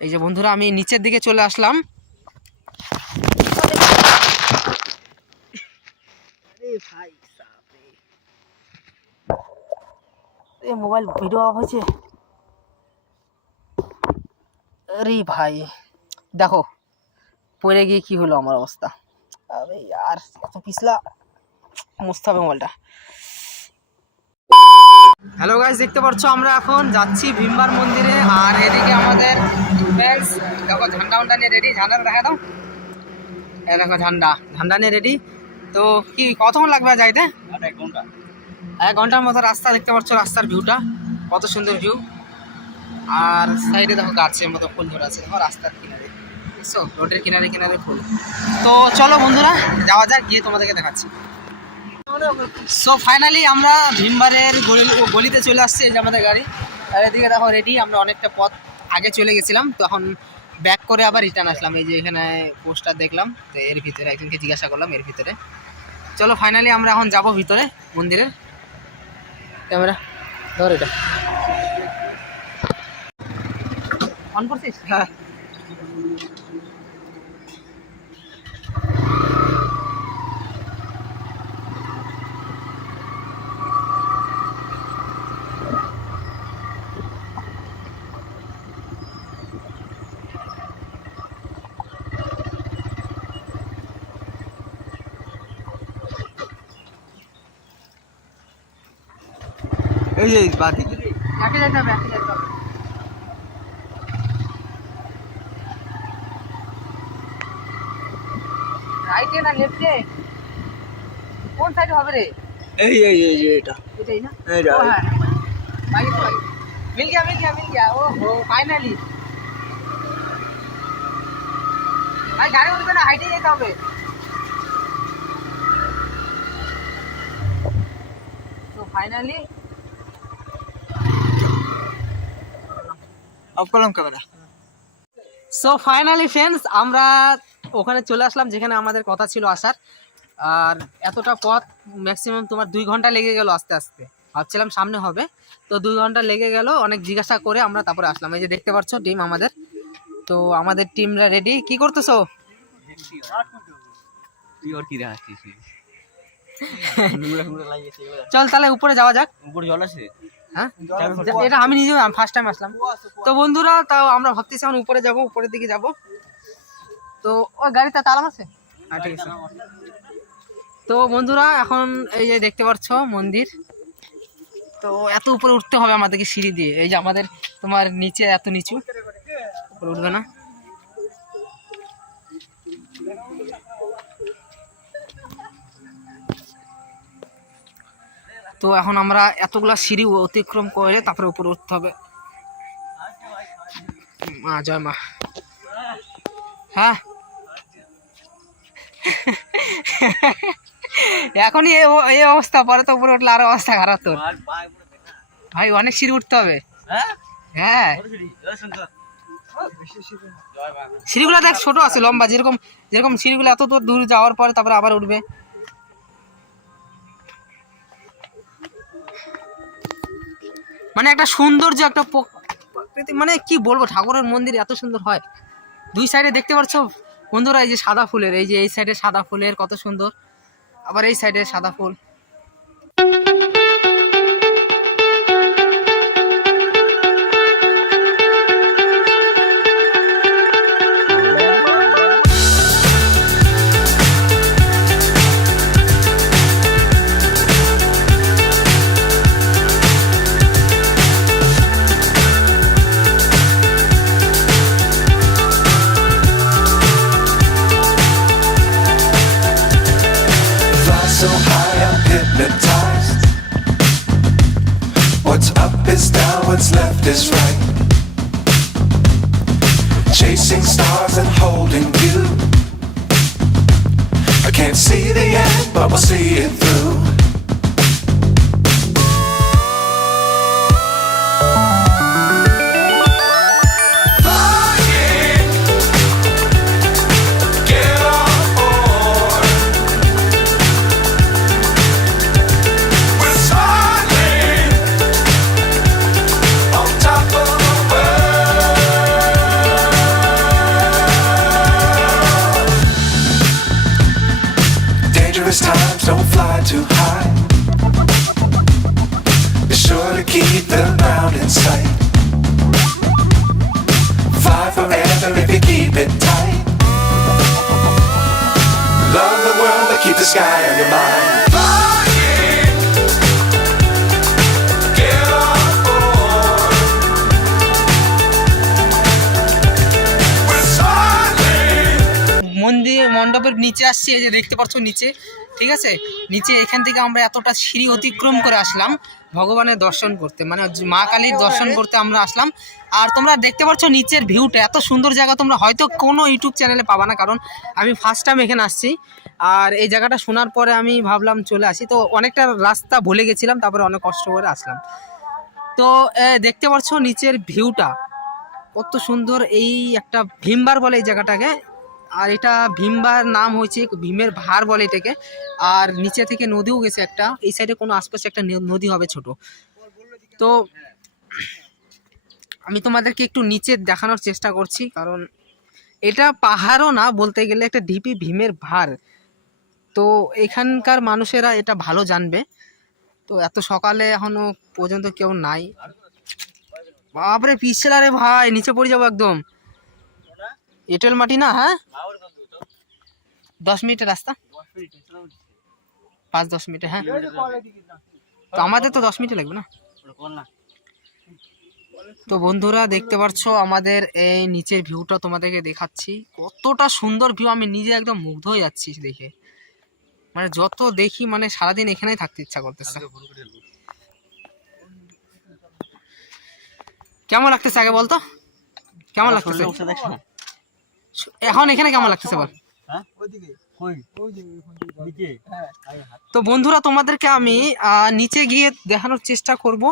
এই যে বন্ধুরা আমি নিচের দিকে চলে আসলাম। ভাই মোবাইল ভিডিও অফ হয়েছে। আরে ভাই দেখো পড়ে গিয়ে কি হলো আমার অবস্থা। আরে यार এত পিছলা, মুছতে হবে মোবাইলটা। হ্যালো গাইস, দেখতে পাচ্ছ আমরা এখন যাচ্ছি ভীমবার মন্দিরে। আর এদিকে আমাদের ফ্রেন্ডস দেখো ঝান্ডা নিয়ে রেডি। ঝান্ডাটা দেখা দাও, এই দেখো ঝান্ডা নিয়ে রেডি। তো কি কতক্ষণ লাগবে যাইতে? 1 ঘন্টার মতো রাস্তা। দেখতে পাচ্ছ রাস্তার ভিউটা কত সুন্দর ভিউ। আর সাইডে দেখো গাছের মতো ফুল ধরে আছে, দেখো রাস্তার কিনারে, বুঝছো, রোডের কিনারে কিনারে ফুল। তো চলো বন্ধুরা যাওয়া যাক, গিয়ে তোমাদেরকে দেখাচ্ছি। সো ফাইনালি আমরা ভীমবারের গলিতে চলে আসছি। এই যে আমাদের গাড়ি, আর এদিকে দেখো রেডি। আমরা অনেকটা পথ আগে চলে গেছিলাম, তো এখন ব্যাক করে আবার রিটার্ন আসলাম। এই যে এখানে পোস্টার দেখলাম, তো এর ভিতরে একজনকে জিজ্ঞাসা করলাম এর ভিতরে। চলো ফাইনালি আমরা এখন যাব ভিতরে মন্দিরের। ক্যামেরা ধর, এটা অন করছিস? হ্যাঁ। এই যে বাদি একে যেতে হবে, একে যেতে হবে। রাইটে না লেফটে? কোন সাইড হবে রে? এই এটা, এটাই না? এইটা। হ্যাঁ বাইরে তো মিল গয়া। ও হো ফাইনালি ভাই গাড়ি উঠবে না, হাইটে যেতে হবে। তো ফাইনালি অফ করলাম ক্যামেরা। সো ফাইনালি ফ্রেন্ডস আমরা ওখানে চলে আসলাম যেখানে আমাদের কথা ছিল আসার। আর এতটা পথ ম্যাক্সিমাম তোমার 2 ঘন্টা লেগে গেল আসতে আসতে। ভাবছিলাম সামনে হবে, তো 2 ঘন্টা লেগে গেল। অনেক জিজ্ঞাসা করে আমরা তারপরে আসলাম। এই যে দেখতে পাচ্ছ টিম আমাদের। তো আমাদের টিমরা রেডি। কি করতেছো? চল তাহলে উপরে যাওয়া যাক। উপরে জল আছে? হ্যাঁ, এটা আমি নিজে ফার্স্ট টাইম আসলাম। তো বন্ধুরা তাও আমরা ভাবতেছি এখন উপরে যাব, উপরের দিকে যাব। তো ওই গাড়িতে তালাম আছে? হ্যাঁ ঠিক আছে। তো বন্ধুরা এখন এই যে দেখতে পাচ্ছ মন্দির। তো এত উপরে উঠতে হবে আমাদেরকে সিঁড়ি দিয়ে। এই যে আমাদের তোমার নিচে এত নিচু, উপরে উঠবে না। তো এখন আমরা এতগুলা সিঁড়ি অতিক্রম করে তারপরে উপরে উঠতে হবে। মা জয় মা। হ্যাঁ এখনই এই অবস্থা, পরে তো উপরে উঠলে আরো অবস্থা খারাপ। তোর ভাই অনেক সিঁড়ি উঠতে হবে। হ্যাঁ সিঁড়িগুলো দেখ ছোট আছে, লম্বা। যেরকম যেরকম সিঁড়িগুলো এত দূর যাওয়ার পরে তারপরে আবার উঠবে। মানে একটা সৌন্দর্য, একটা মানে কি বলবো, ঠাকুরের মন্দির এত সুন্দর হয়। 2 সাইডে দেখতে পাচ্ছ বন্ধুরা, এই যে সাদা ফুলের, এই যে এই সাইডে সাদা ফুলের কত সুন্দর, আবার এই সাইডে সাদা ফুল। So high I'm hypnotized. What's up is down, what's left is right. Chasing stars and holding you. I can't see the end, but we'll see it through. together if you keep it tight. Love the world, but keep the sky on your mind. Flying, get on board. We're smiling. মন্দির মণ্ডপের নিচে আসছি, এই যে দেখতে পাচ্ছ নিচে, ঠিক আছে। নিচে এখান থেকে আমরা এতটা সিঁড়ি অতিক্রম করে আসলাম ভগবানের দর্শন করতে, মানে মা কালীর দর্শন করতে আমরা আসলাম। আর তোমরা দেখতে পাচ্ছ নিচের ভিউটা, এত সুন্দর জায়গা তোমরা হয়তো কোনো ইউটিউব চ্যানেলে পাবা না, কারণ আমি ফার্স্ট টাইম এখানে আসছি। আর এই জায়গাটা শোনার পরে আমি ভাবলাম চলে আসি, তো অনেকটা রাস্তা ভুলে গেছিলাম, তারপরে অনেক কষ্ট করে আসলাম। তো দেখতে পাচ্ছ নিচের ভিউটা কত সুন্দর। এই একটা ভীমবার বলে এই জায়গাটাকে, আর এটা ভীমবার নাম হয়েছে, ভীমের ভার বলে এটাকে। আর নিচে থেকে নদীও গেছে একটা, এই সাইডে কোনো আশপাশে একটা নদী হবে ছোট। তো আমি তোমাদেরকে একটু নিচে দেখানোর চেষ্টা করছি, কারণ এটা পাহাড়ও না বলতে গেলে, একটা ঢিপি ভীমের ভার। তো এখানকার মানুষেরা এটা ভালো জানবে। তো এত সকালে এখনো পর্যন্ত কেউ নাই। বাপরে পিছলা রে ভাই, নিচে পড়ে যাবো একদম। এঁটেল মাটি না? হ্যাঁ 10 মিনিটের রাস্তা, 5-10 মিনিট। হ্যাঁ তো আমাদের তো 10 মিনিট লাগবে না। তো বন্ধুরা দেখতে পাচ্ছ আমাদের এই নিচের ভিউটা তোমাদেরকে দেখাচ্ছি, কতটা সুন্দর ভিউ। আমি নিজে একদম মুগ্ধ হয়ে যাচ্ছি দেখে, মানে যত দেখি মানে সারাদিন এখানেই থাকতে ইচ্ছা করতেছে। কেমন লাগতেছে আগে বলতো, কেমন লাগতেছে এখন এখানে, কেমন লাগতেছে বল? তো বন্ধুরা তোমাদেরকে আমি নিচে গিয়ে দেখানোর চেষ্টা করব।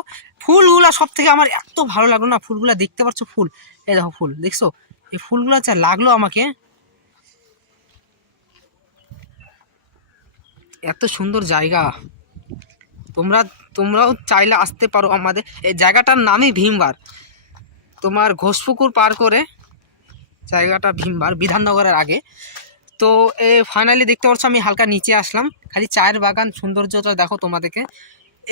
ফুলগুলা সব থেকে আমার এত ভালো লাগলো না, ফুলগুলা দেখতে পাচ্ছ, ফুল এই দেখো, ফুল দেখছো, এই ফুলগুলা যা লাগলো আমাকে, এত সুন্দর জায়গা। তোমরাও চাইলে আসতে পারো আমাদের এই জায়গাটার নামই ভীমবার। তোমার ঘোষপুকুর পার করে জায়গাটা ভীমবার, বিধাননগরের আগে। তো এই ফাইনালি দেখতে পাচ্ছ আমি হালকা নিচে আসলাম, খালি চায়ের বাগান, সৌন্দর্যটা দেখো তোমাদেরকে।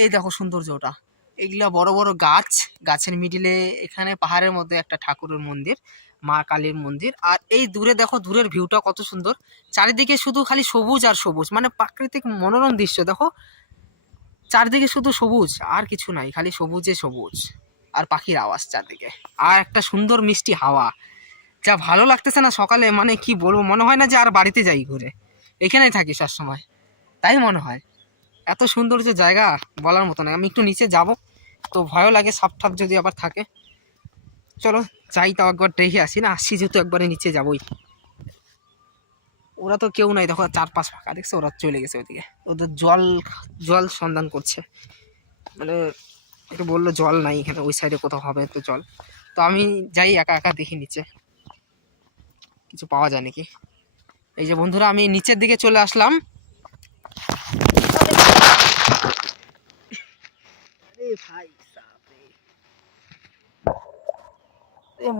এই দেখো সৌন্দর্যটা, এগুলা বড় বড় গাছ, গাছের মিডিলে এখানে পাহাড়ের মধ্যে একটা ঠাকুরের মন্দির, মা কালীর মন্দির। আর এই দূরে দেখো, দূরের ভিউটা কত সুন্দর, চারিদিকে শুধু খালি সবুজ আর সবুজ, মানে প্রাকৃতিক মনোরম দৃশ্য। দেখো চারদিকে শুধু সবুজ আর কিছু নাই, খালি সবুজে সবুজ, আর পাখির আওয়াজ চারদিকে, আর একটা সুন্দর মিষ্টি হাওয়া, যা ভালো লাগতেছে না সকালে, মানে কি বলবো, মনে হয় না যে আর বাড়িতে যাই ঘুরে, এখানেই থাকি সবসময়, তাই মনে হয়। এত সুন্দর যে জায়গা বলার মতো না। আমি একটু নিচে যাব, তো ভয়ও লাগে সাপ ঠাপ যদি আবার থাকে। চলো যাই, তাও একবার দেখে আসি না, আসছি যেহেতু একবারে নিচে যাবই। ওরা তো কেউ নাই, দেখো 4-5 ফাঁকা দেখছে, ওরা চলে গেছে ওইদিকে, ওদের জল সন্ধান করছে, মানে একটু বললো জল নাই এখানে, ওই সাইডে কোথাও হবে তো জল। তো আমি যাই একা একা দেখি নিচে কিছু পাওয়া যায় নাকি। এই যে বন্ধুরা আমি নিচের দিকে চলে আসলাম।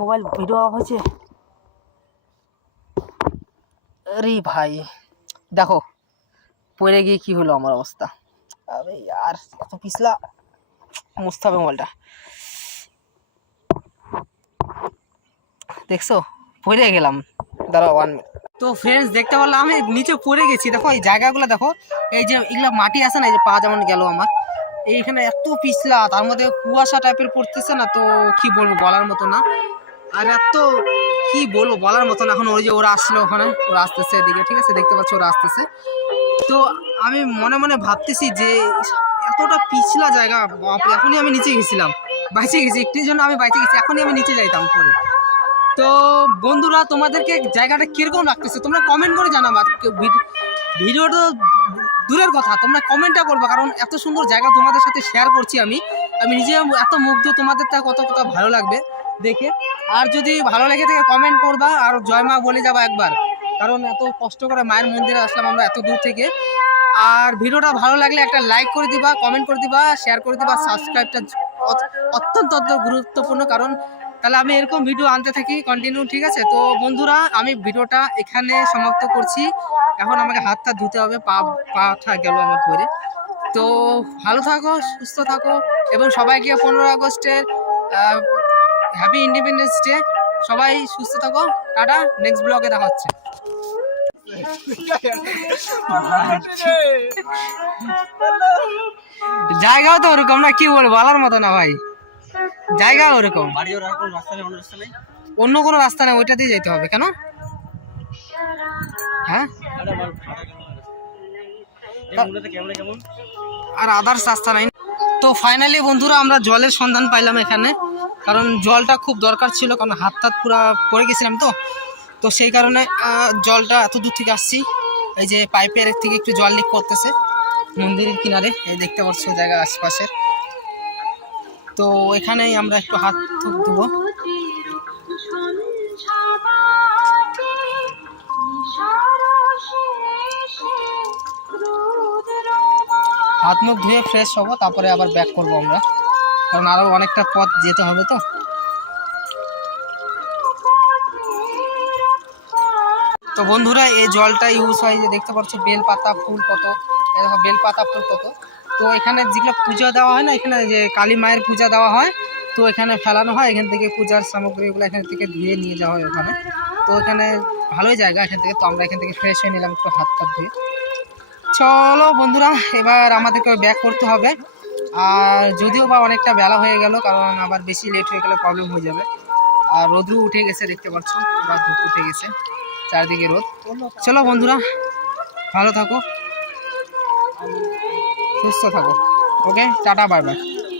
মোবাইল ভিডিও অফ হয়েছে, আরে ভাই দেখো পড়ে গিয়ে কি হলো আমার অবস্থা। আরে यार এত পিছলা, মুছতে হবে মোবাইলটা। দেখছো পড়ে গেলাম, দাঁড়াও 1 মিনিট। তো ফ্রেন্ডস দেখতে পারলাম আমি নিচে পড়ে গেছি। দেখো এই জায়গাগুলো দেখো, এই যে এগুলা মাটি আছে না, এই যে পা যেমন গেল আমার, এইখানে এত পিছলা, তার মধ্যে কুয়াশা টাইপের পড়তেছে না, তো কি বলবো বলার মতো না। আর এত কি বলবো বলার মতো না। এখন ওই যে ওরা আসলো, ওখানে ওরা আসতেছে এদিকে, ঠিক আছে দেখতে পাচ্ছ ওরা আসতেছে। তো আমি মনে মনে ভাবতেছি যে এতটা পিছলা জায়গা, বাপরে, এখনই আমি নিচে গেছিলাম, বাইচে গেছি একটির জন্য, আমি বাইচে গেছি, এখনই আমি নিচে যাইতাম পরে। তো বন্ধুরা তোমাদেরকে জায়গাটা কিরকম লাগতেছে তোমরা কমেন্ট করে জানাবা। ভিডিওটা দূরের কথা, তোমরা কমেন্টটা করবা, কারণ এত সুন্দর জায়গা তোমাদের সাথে শেয়ার করছি আমি নিজে এত মুগ্ধ, তোমাদের তা কত ভালো লাগবে দেখে। আর যদি ভালো লেগে থাকে কমেন্ট করবা, আর জয় মা বলে যাবা একবার, কারণ এত কষ্ট করে মায়ের মন্দিরে আসলাম আমরা এত দূর থেকে। আর ভিডিওটা ভালো লাগলে একটা লাইক করে দিবা, কমেন্ট করে দিবা, শেয়ার করে দিবা, সাবস্ক্রাইবটা অত্যন্ত গুরুত্বপূর্ণ, কারণ তাহলে আমি এরকম ভিডিও আনতে থাকি কন্টিনিউ, ঠিক আছে। তো বন্ধুরা আমি ভিডিওটা এখানে সমাপ্ত করছি, এখন আমাকে হাতটা ধুতে হবে, পাটা গেল আমার পরে। তো ভালো থাকো, সুস্থ থাকো, এবং সবাইকে 15 আগস্টের হ্যাপি ইন্ডিপেন্ডেন্স ডে সবাই সুস্থ থাকো, টাটা, নেক্সট ব্লগে দেখা হচ্ছে। জায়গাও তো ওরকম না, কি বলবো, বলার মতো না ভাই, জায়গা ওরকম। অন্য কোনো রাস্তা নেই, ওইটা দিয়ে যেতে হবে। কেন? হ্যাঁ, আর আদার্স রাস্তা নাই। তো ফাইনালি বন্ধুরা আমরা জলের সন্ধান পাইলাম এখানে, কারণ জলটা খুব দরকার ছিল, কারণ হাত টাত পুরো পড়ে গেছিলাম। তো সেই কারণে জলটা এত দূর থেকে আসছি। এই যে পাইপের থেকে একটু জল লিক করতেছে মন্দিরের কিনারে, এই দেখতে পাচ্ছ জায়গা আশপাশের। তো এখানেই আমরা একটু হাত ধুবো। হাত মুখ ধুয়ে ফ্রেশ হবো, তারপরে আবার ব্যাক করবো আমরা, কারণ আরো অনেকটা পথ যেতে হবে। তো বন্ধুরা এই জলটা ইউজ হয়, যে দেখতে পাচ্ছ বেলপাতা ফুল কত, এরকম বেলপাতা ফুল কত। তো এখানে যেগুলো পুজো দেওয়া হয় না, এখানে যে কালী মায়ের পূজা দেওয়া হয়, তো এখানে ফেলানো হয়। এখান থেকে পূজার সামগ্রীগুলো এখান থেকে ধুয়ে নিয়ে যাওয়া হয় ওখানে। তো এখানে ভালোই জায়গা এখান থেকে। তো আমরা এখান থেকে ফ্রেশ হয়ে নিলাম একটু হাত ধুয়ে। চলো বন্ধুরা, এবার আমাদেরকে ব্যাক করতে হবে। আর যদিও বা অনেকটা বেলা হয়ে গেল, কারণ আবার বেশি লেট হয়ে গেলে প্রবলেম হয়ে যাবে। আর রোদ্রু উঠে গেছে, দেখতে পাচ্ছ পুরো ধূপ উঠে গেছে, চারদিকে রোদ। চলো বন্ধুরা, ভালো থাকো, সুস্থ থাকো। ওকে, টাটা, বাই বাই।